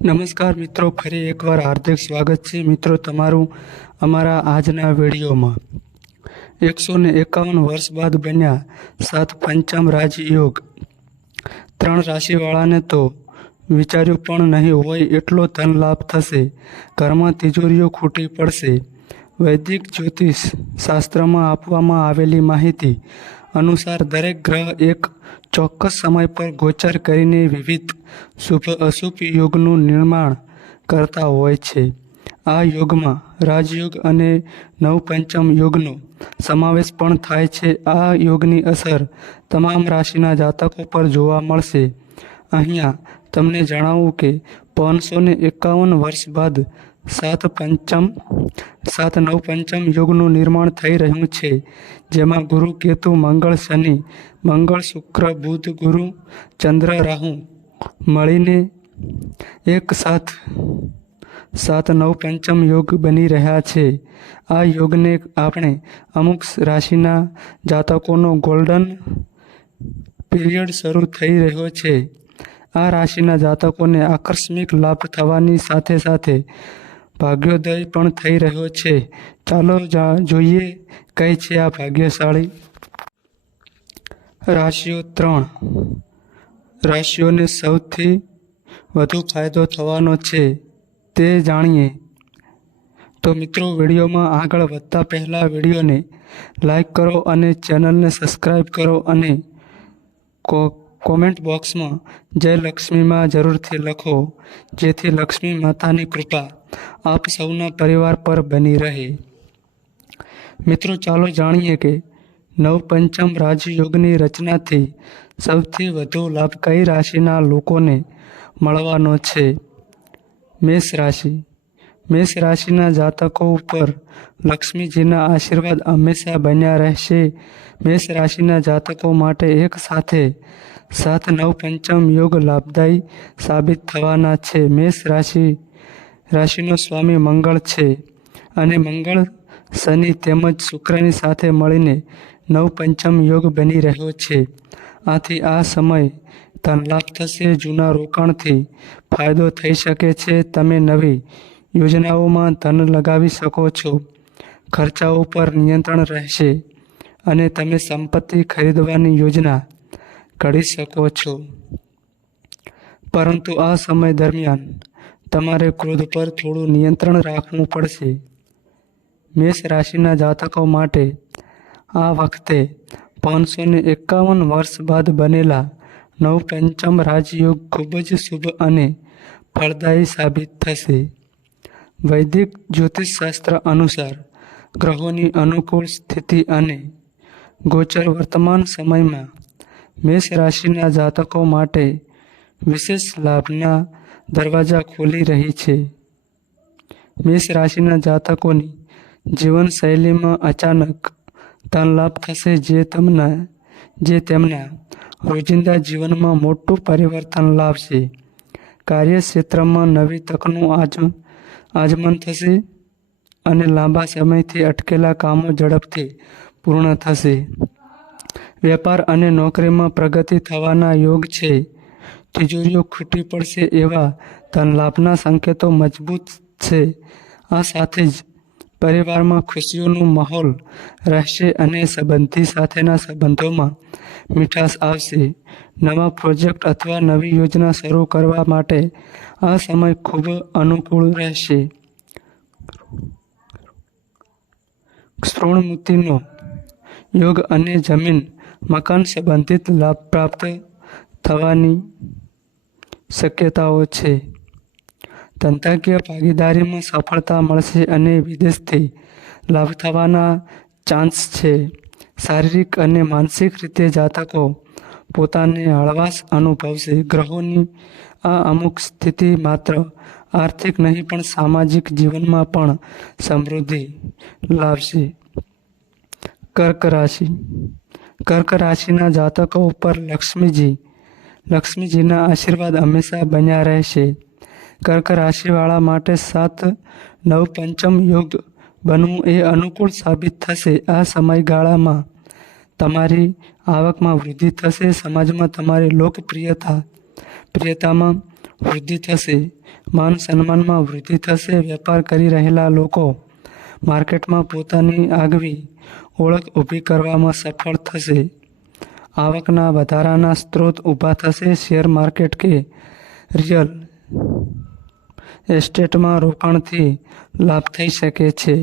નમસ્કાર મિત્રો, ફરી એકવાર હાર્દિક સ્વાગત છે મિત્રો તમારું અમારા આજના વિડીયોમાં। 151 વર્ષ બાદ બન્યા 7 પંચમ રાજયોગ। 3 રાશિવાળાને તો વિચાર્યું પણ નહીં હોય એટલો ધન લાભ થશે, ઘરમાં તિજોરીઓ ખૂટી પડશે। વૈદિક જ્યોતિષ શાસ્ત્રમાં આપવામાં આવેલી માહિતી અનુસાર દરેક ગ્રહ એક ચોક્કસ સમય પર ગોચર કરીને વિવિધ શુભ અશુભ યોગનું નિર્માણ કરતા હોય છે। આ યોગમાં રાજયોગ અને નવપંચમ યોગનો સમાવેશ પણ થાય છે। આ યોગની અસર તમામ રાશિના જાતકો પર જોવા મળશે। અહીંયા તમને જણાવું કે 551 વર્ષ બાદ 7 નવપંચમ યોગનું નિર્માણ થઈ રહ્યું છે, જેમાં ગુરુ કેતુ મંગળ શનિ, મંગળ શુક્ર બુધ ગુરુ ચંદ્ર રાહુ મળીને એક સાથ 7 નવપંચમ યોગ બની રહ્યા છે। આ યોગને આપણે અમુક રાશિના જાતકોનો ગોલ્ડન પીરિયડ શરૂ થઈ રહ્યો છે। આ રાશિના જાતકોને આકસ્મિક લાભ થવાની સાથે સાથે ભાગ્યોદય પણ થઈ રહ્યો છે। ચાલો જોઈએ કઈ છે આ ભાગ્યશાળી રાશિઓ। 3 રાશિઓને સૌથી વધુ ફાયદો થવાનો છે તે જાણીએ તો મિત્રો, વિડીયોમાં આગળ વધતા પહેલાં વિડીયોને લાઈક કરો અને ચેનલને સબસ્ક્રાઈબ કરો અને કોમેન્ટ બોક્સમાં જય લક્ષ્મીમાં જરૂરથી લખો, જેથી લક્ષ્મી માતાની કૃપા આપ સૌના પરિવાર પર બની રહે। મિત્રો ચાલો જાણીએ કે નવપંચમ રાજયોગની રચનાથી સૌથી વધુ લાભ કઈ રાશિના લોકોને મળવાનો છે। મેષ રાશિ। મેષ રાશિના જાતકો ઉપર લક્ષ્મીજીના આશીર્વાદ હંમેશા બન્યા રહેશે। મેષ રાશિના જાતકો માટે એક સાથે 7 નવપંચમ યોગ લાભદાયી સાબિત થવાના છે। મેષ રાશિનો સ્વામી મંગળ છે અને મંગળ શનિ તેમજ શુક્રની સાથે મળીને નવપંચમ યોગ બની રહ્યો છે। આથી આ સમય ધનલાભ થશે, જૂના રોકાણથી ફાયદો થઈ શકે છે, તમે નવી યોજનાઓમાં ધન લગાવી શકો છો, ખર્ચાઓ પર નિયંત્રણ રહેશે અને તમે સંપત્તિ ખરીદવાની યોજના ઘડી શકો છો। પરંતુ આ સમય દરમિયાન તમારે ક્રોધ પર થોડું નિયંત્રણ રાખવું પડશે। મેષ રાશિના જાતકો માટે આ વખતે 551 વર્ષ બાદ બનેલા નવપંચમ રાજયોગ ખૂબ જ શુભ અને ફળદાયી સાબિત થશે। વૈદિક જ્યોતિષશાસ્ત્ર અનુસાર ગ્રહોની અનુકૂળ સ્થિતિ અને ગોચર વર્તમાન સમયમાં મેષ રાશિના જાતકો માટે વિશેષ લાભના દરવાજા ખોલી રહી છે। મેષ રાશિના જાતકોની જીવનશૈલીમાં અચાનક ધનલાભ થશે, જે તેમના રોજિંદા જીવનમાં મોટું પરિવર્તન લાવશે। કાર્યક્ષેત્રમાં નવી તકનું આગમન થશે અને લાંબા સમયથી અટકેલા કામો ઝડપથી પૂર્ણ થશે। વેપાર અને નોકરીમાં પ્રગતિ થવાના યોગ છે। તિજોરીઓ ખૂટી પડશે એવા ધનલાભના સંકેતો મજબૂત છે। આ સાથે જ પરિવારમાં ખુશીઓનો માહોલ રહેશે અને સંબંધી સાથેના સંબંધોમાં મીઠાશ આવશે। નવા પ્રોજેક્ટ અથવા નવી યોજના શરૂ કરવા માટે આ સમય ખૂબ અનુકૂળ રહેશે। ક્ષુણમુક્તિનો યોગ અને જમીન મકાન સંબંધિત લાભ પ્રાપ્ત થવાની શક્યતાઓ છે। ધંધાકીય ભાગીદારીમાં સફળતા મળશે અને વિદેશથી લાભ થવાના ચાન્સ છે। શારીરિક અને માનસિક રીતે જાતકો પોતાને હળવાશ અનુભવશે। ગ્રહોની આ અમુક સ્થિતિ માત્ર આર્થિક નહીં પણ સામાજિક જીવનમાં પણ સમૃદ્ધિ લાવશે। કર્ક રાશિ। કર્ક રાશિના જાતકો ઉપર લક્ષ્મીજીના આશીર્વાદ હંમેશા બન્યા રહેશે। કર્ક રાશિવાળા માટે 7 નવપંચમ યોગ બનવું એ અનુકૂળ સાબિત થશે। આ સમયગાળામાં તમારી આવકમાં વૃદ્ધિ થશે, સમાજમાં તમારી લોકપ્રિયતામાં વૃદ્ધિ થશે. માન સન્માનમાં વૃદ્ધિ થશે. વેપાર કરી રહેલા લોકો માર્કેટમાં પોતાની આગવી ઓળખ ઊભી કરવામાં સફળ થશે. આવકના વધારાના સ્ત્રોત ઊભા થશે. શેર માર્કેટ કે રિયલ એસ્ટેટમાં રોકાણથી લાભ થઈ શકે છે.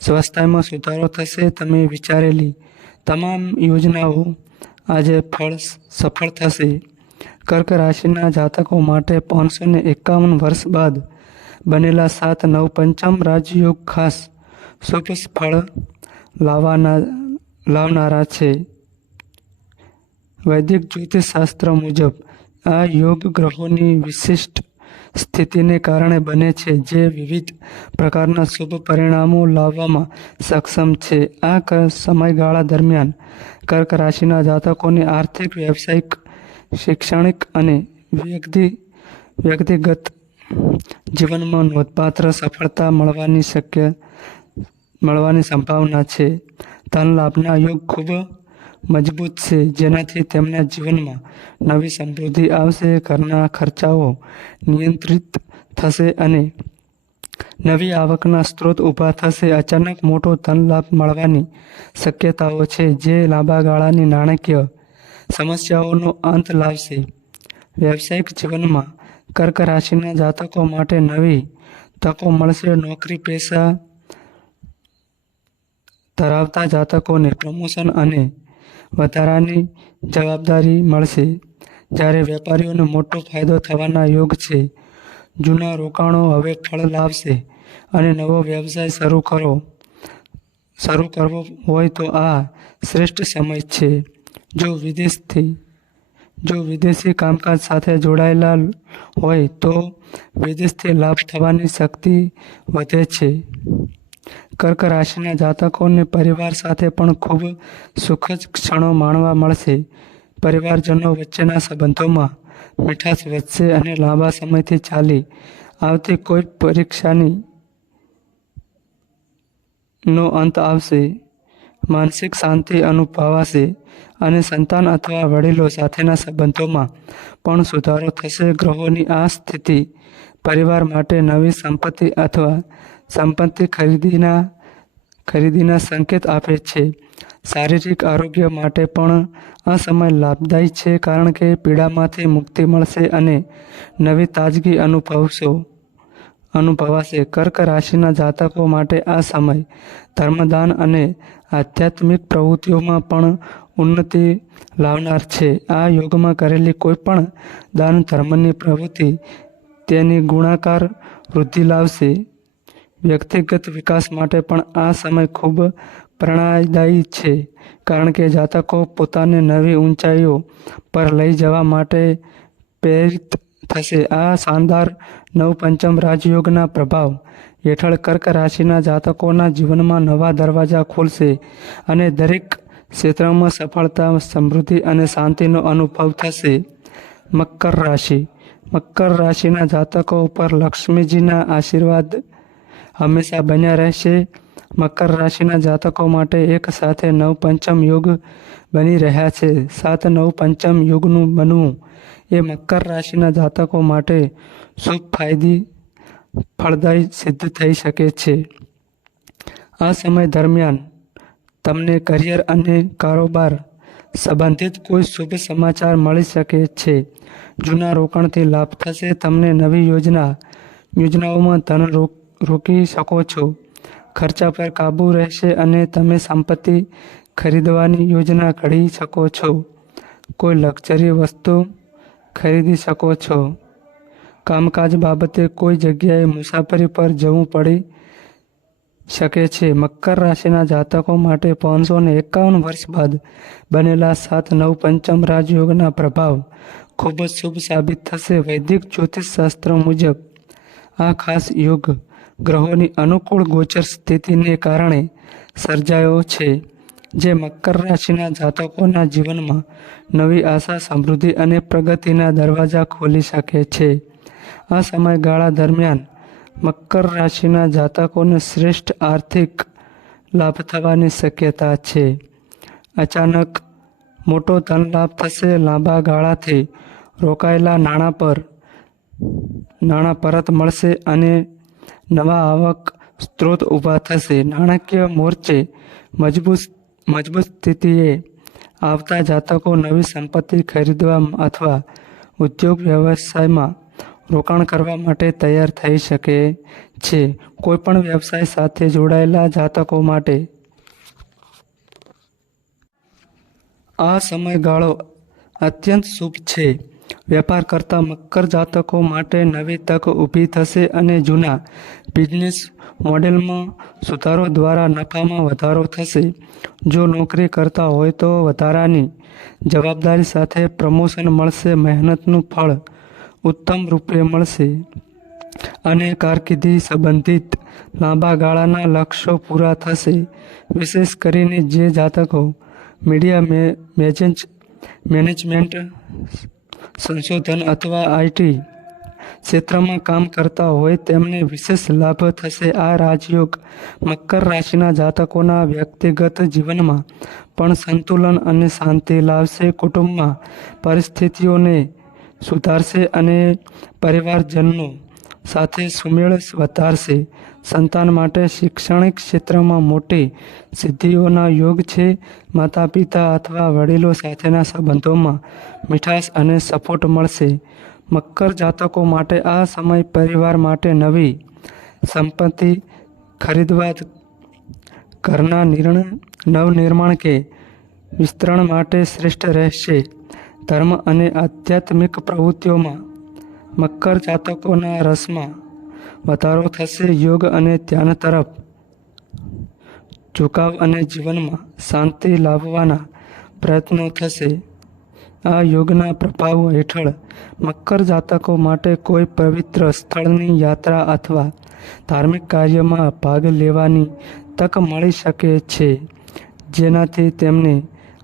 સ્વાસ્થ્યમાં સુધારો થશે. તમે વિચારેલી તમામ યોજનાઓ આજે સફળ થશે. કર્ક રાશિના જાતકો માટે 551 વર્ષ બાદ બનેલા 7-9 પંચમ રાજયોગ ખાસ શુભ ફળ લાવનારા છે. વૈદિક જ્યોતિષશાસ્ત્ર મુજબ આ યોગ ગ્રહોની વિશિષ્ટ સ્થિતિને કારણે બને છે, જે વિવિધ પ્રકારના શુભ પરિણામો લાવવામાં સક્ષમ છે. આ સમયગાળા દરમિયાન કર્ક રાશિના જાતકોને આર્થિક, વ્યવસાયિક, શૈક્ષણિક અને વ્યક્તિગત જીવનમાં નોંધપાત્ર સફળતા મળવાની સંભાવના છે. ધન લાભના યોગ ખૂબ મજબૂત છે, જેનાથી તેમના જીવનમાં નવી સમૃદ્ધિ આવશે. ઘરના ખર્ચાઓ નિયંત્રિત થશે અને નવી આવકના સ્ત્રોત ઊભા થશે. અચાનક મોટો ધન લાભ મળવાની શક્યતાઓ છે, જે લાંબા ગાળાની નાણાકીય સમસ્યાઓનો અંત લાવશે. વ્યવસાયિક જીવનમાં કર્ક રાશિના જાતકો માટે નવી તકો મળશે. નોકરી પેશા ધરાવતા જાતકોને પ્રમોશન અને વધારાની જવાબદારી મળશે, જ્યારે વેપારીઓને મોટો ફાયદો થવાના યોગ છે. જૂના રોકાણો હવે ફળ લાવશે અને નવો વ્યવસાય શરૂ કરવો હોય તો આ શ્રેષ્ઠ સમય છે. જો વિદેશી કામકાજ સાથે જોડાયેલા હોય તો વિદેશથી લાભ થવાની શક્તિ વધે છે. કર્ક રાશિના જાતકોને પરિવાર સાથે પણ ખૂબ સુખદ ક્ષણો માણવા મળશે. પરિવારજનો વચ્ચેના સંબંધોમાં મીઠાશ વધશે અને લાંબા સમયથી ચાલી આવતી કોઈ પરેશાનીનો અંત આવશે. માનસિક શાંતિ અનુભવાશે અને સંતાન અથવા વડીલો સાથેના સંબંધોમાં પણ સુધારો થશે. ગ્રહોની આ સ્થિતિ પરિવાર માટે નવી સંપત્તિ અથવા સંપત્તિ ખરીદીના સંકેત આપે છે. શારીરિક આરોગ્ય માટે પણ આ સમય લાભદાયી છે, કારણ કે પીડામાંથી મુક્તિ મળશે અને નવી તાજગી અનુભવાશે. કર્ક રાશિના જાતકો માટે આ સમય ધર્મદાન અને આધ્યાત્મિક પ્રવૃત્તિઓમાં પણ ઉન્નતિ લાવનાર છે. આ યોગમાં કરેલી કોઈ પણ દાન ધર્મની પ્રવૃત્તિ તેની ગુણાકાર વૃદ્ધિ લાવશે. વ્યક્તિગત વિકાસ માટે પણ આ સમય ખૂબ પ્રેરણાદાયી છે, કારણ કે જાતકો પોતાને નવી ઊંચાઈઓ પર લઈ જવા માટે પ્રેરિત થશે. આ શાનદાર નવપંચમ રાજયોગના પ્રભાવ હેઠળ કર્ક રાશિના જાતકોના જીવનમાં નવા દરવાજા ખુલશે અને દરેક ક્ષેત્રમાં સફળતા, સમૃદ્ધિ અને શાંતિનો અનુભવ થશે. મકર રાશિ. મકર રાશિના જાતકો ઉપર લક્ષ્મીજીના આશીર્વાદ હંમેશા બન્યા રહેશે. મકર રાશિના જાતકો માટે એક સાથે નવપંચમ યોગ બની રહ્યા છે. 7-9 પંચમ યોગનું બનવું એ મકર રાશિના જાતકો માટે શુભ ફળદાયી સિદ્ધ થઈ શકે છે. આ સમય દરમિયાન તમને કરિયર અને કારોબાર સંબંધિત કોઈ શુભ સમાચાર મળી શકે છે. જૂના રોકાણથી લાભ થશે. તમને નવી યોજનાઓમાં ધન રોકી શકો છો. ખર્ચા પર કાબૂ રહેશે અને તમે સંપત્તિ ખરીદવાની યોજના ઘડી શકો છો. કોઈ લક્ઝરી વસ્તુ ખરીદી શકો છો. કામકાજ બાબતે કોઈ જગ્યાએ મુસાફરી પર જવું પડી શકે છે. મકર રાશિના જાતકો માટે 551 વર્ષ બાદ બનેલા 7-9 પંચમ રાજયોગના પ્રભાવ ખૂબ જ શુભ સાબિત થશે. વૈદિક જ્યોતિષશાસ્ત્ર મુજબ આ ખાસ યોગ ગ્રહોની અનુકૂળ ગોચર સ્થિતિને કારણે સર્જાયો છે, જે મકર રાશિના જાતકોના જીવનમાં નવી આશા, સમૃદ્ધિ અને પ્રગતિના દરવાજા ખોલી શકે છે. આ સમયગાળા દરમિયાન મકર રાશિના જાતકોને શ્રેષ્ઠ આર્થિક લાભ થવાની શક્યતા છે. અચાનક મોટો ધન લાભ થશે. લાંબા ગાળાથી રોકાયેલા નાણાં પર નાણાં પરત મળશે અને નવા આવક સ્ત્રોત ઊભા થશે. નાણાકીય મોરચે મજબૂત સ્થિતિએ આવતા જાતકો નવી સંપત્તિ ખરીદવા અથવા ઉદ્યોગ વ્યવસાયમાં રોકાણ કરવા માટે તૈયાર થઈ શકે છે. કોઈપણ વ્યવસાય સાથે જોડાયેલા જાતકો માટે આ સમયગાળો અત્યંત શુભ છે. વેપાર કરતા મકર જાતકો માટે નવી તક ઊભી થશે અને જૂના બિઝનેસ મોડેલમાં સુધારો દ્વારા નફામાં વધારો થશે. જો નોકરી કરતા હોય તો વધારાની જવાબદારી સાથે પ્રમોશન મળશે. મહેનતનું ફળ ઉત્તમ રૂપે મળશે અને કારકિર્દી સંબંધિત લાંબા ગાળાના લક્ષ્યો પૂરા થશે. વિશેષ કરીને જે જાતકો મીડિયા મેનેજમેન્ટ, સંશોધન અથવા આઈટી ક્ષેત્રમાં કામ કરતા હોય તેમને વિશેષ લાભ થશે. આ રાજયોગ મકર રાશિના જાતકોના વ્યક્તિગત જીવનમાં પણ સંતુલન અને શાંતિ લાવશે. કુટુંબમાં પરિસ્થિતિઓને સુધારશે અને પરિવારજનો સાથે સુમેળ વધારશે. સંતાન માટે શૈક્ષણિક ક્ષેત્રમાં મોટી સિદ્ધિઓના યોગ છે. માતા પિતા અથવા વડીલો સાથેના સંબંધોમાં મીઠાશ અને સપોર્ટ મળશે. મકર જાતકો માટે આ સમય પરિવાર માટે નવી સંપત્તિ ખરીદવા, ઘરના નવનિર્માણ કે વિસ્તરણ માટે શ્રેષ્ઠ રહેશે. ધર્મ અને આધ્યાત્મિક પ્રવૃત્તિઓમાં મકર જાતકોના રસમાં વધારો થશે. યોગ અને ધ્યાન તરફ ઝુકાવ અને જીવનમાં શાંતિ લાવવાના પ્રયત્નો થશે. આ યોગના પ્રભાવ હેઠળ મકર જાતકો માટે કોઈ પવિત્ર સ્થળની યાત્રા અથવા ધાર્મિક કાર્યમાં ભાગ લેવાની તક મળી શકે છે, જેનાથી તેમને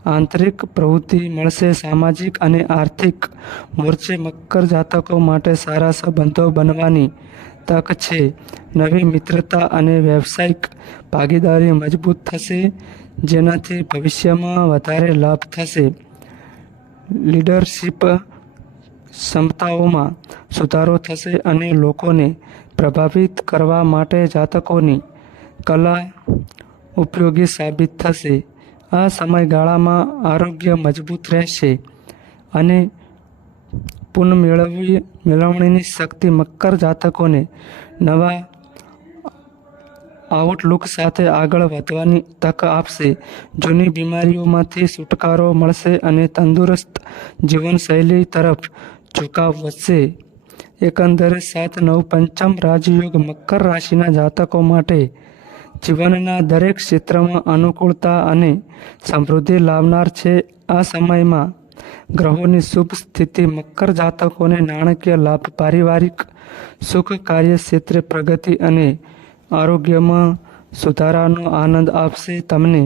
આંતરિક પ્રવૃત્તિ મળશે. સામાજિક અને આર્થિક મોરચે મકર જાતકો માટે સારા સંબંધો બનવાની તક છે. નવી મિત્રતા અને વ્યવસાયિક ભાગીદારી મજબૂત થશે, જેનાથી ભવિષ્યમાં વધારે લાભ થશે. લીડરશિપ ક્ષમતાઓમાં સુધારો થશે અને લોકોને પ્રભાવિત કરવા માટે જાતકોની કલા ઉપયોગી સાબિત થશે. આ સમયગાળામાં આરોગ્ય મજબૂત રહેશે અને પુનઃમેળવણીની શક્તિ મકર જાતકોને નવા આઉટલુક સાથે આગળ વધવાની તક આપશે. જૂની બીમારીઓમાંથી છુટકારો મળશે અને તંદુરસ્ત જીવનશૈલી તરફ ઝુકાવ વધશે. એકંદરે 7-9 પંચમ રાજયોગ મકર રાશિના જાતકો માટે જીવનના દરેક ક્ષેત્રમાં અનુકૂળતા અને સમૃદ્ધિ લાવનાર છે. આ સમયમાં ગ્રહોની શુભ સ્થિતિ મકર જાતકોને નાણાકીય લાભ, પારિવારિક સુખ, કાર્યક્ષેત્રે પ્રગતિ અને આરોગ્યમાં સુધારાનો આનંદ આપશે. તમને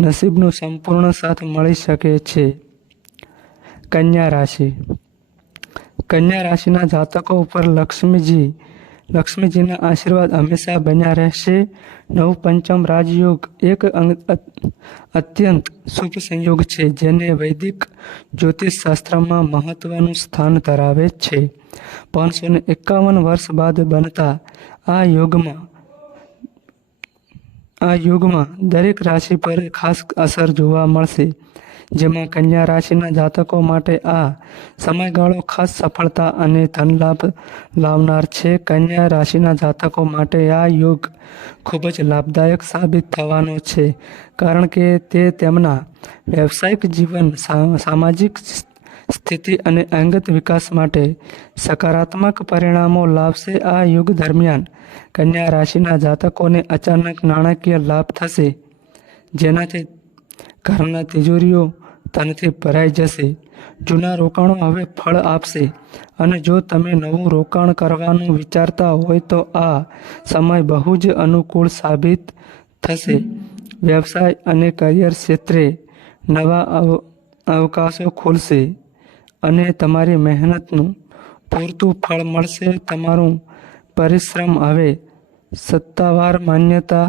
નસીબનો સંપૂર્ણ સાથ મળી શકે છે. કન્યા રાશિ. કન્યા રાશિના જાતકો ઉપર લક્ષ્મીજીના આશીર્વાદ હંમેશા બન્યા રહેશે. નવ પંચમ રાજયોગ એક અત્યંત શુભ સંયોગ છે, જેને વૈદિક જ્યોતિષ શાસ્ત્રમાં મહત્વનું સ્થાન ધરાવે છે. 551 વર્ષ બાદ બનતા આ યુગમાં દરેક રાશિ પર ખાસ અસર જોવા મળશે, જેમાં કન્યા રાશિના જાતકો માટે આ સમયગાળો ખાસ સફળતા અને ધનલાભ લાવનાર છે. કન્યા રાશિના જાતકો માટે આ યોગ ખૂબ જ લાભદાયક સાબિત થવાનો છે, કારણ કે તે તેમના વ્યવસાયિક જીવન, સામાજિક સ્થિતિ અને અંગત વિકાસ માટે સકારાત્મક પરિણામો લાવશે. આ યુગ દરમિયાન કન્યા રાશિના જાતકોને અચાનક નાણાકીય લાભ થશે, જેનાથી ઘરના તિજોરીઓ ધનથી ભરાઈ જશે. જૂના રોકાણો હવે ફળ આપશે અને જો તમે નવું રોકાણ કરવાનું વિચારતા હોય તો આ સમય બહુ જ અનુકૂળ સાબિત થશે. વ્યવસાય અને કરિયર ક્ષેત્રે નવા અવકાશો ખુલશે અને તમારી મહેનતનું પૂરતું ફળ મળશે. તમારું પરિશ્રમ હવે સત્તાવાર માન્યતા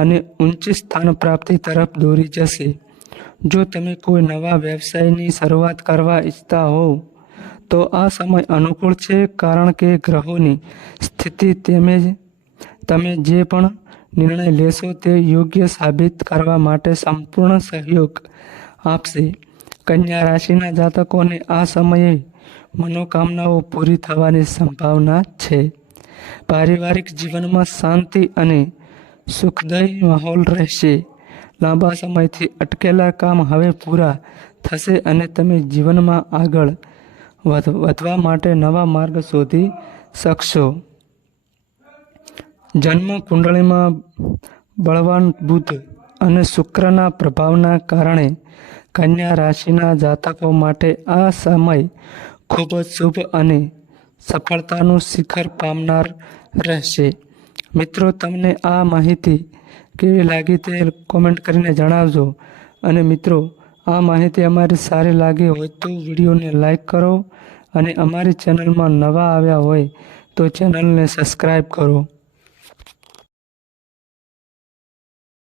અને ઊંચી સ્થાન પ્રાપ્તિ તરફ દોરી જશે. જો તમે કોઈ નવા વ્યવસાયની શરૂઆત કરવા ઈચ્છતા હોવ તો આ સમય અનુકૂળ છે, કારણ કે ગ્રહોની સ્થિતિ તમે જે પણ નિર્ણય લેશો તે યોગ્ય સાબિત કરવા માટે સંપૂર્ણ સહયોગ આપશે. કન્યા રાશિના જાતકોને આ સમયે મનોકામનાઓ પૂરી થવાની સંભાવના છે. પારિવારિક જીવનમાં શાંતિ અને સુખદાયી માહોલ રહેશે. લાંબા સમયથી અટકેલા કામ હવે પૂરા થશે અને તમે જીવનમાં આગળ વધવા માટે નવા માર્ગ શોધી શકશો. જન્મ કુંડળીમાં બળવાન બુધ અને શુક્રના પ્રભાવના કારણે કન્યા રાશિના જાતકો માટે આ સમય ખૂબ જ શુભ અને સફળતાનું શિખર પામનાર રહેશે. મિત્રો, તમને આ માહિતી કેવી લાગી તે કોમેન્ટ કરીને જણાવજો. અને મિત્રો, આ માહિતી અમારી સારી લાગી હોય તો વિડીયોને લાઈક કરો અને અમારી ચેનલમાં નવા આવ્યા હોય તો ચેનલને સબસ્ક્રાઈબ કરો.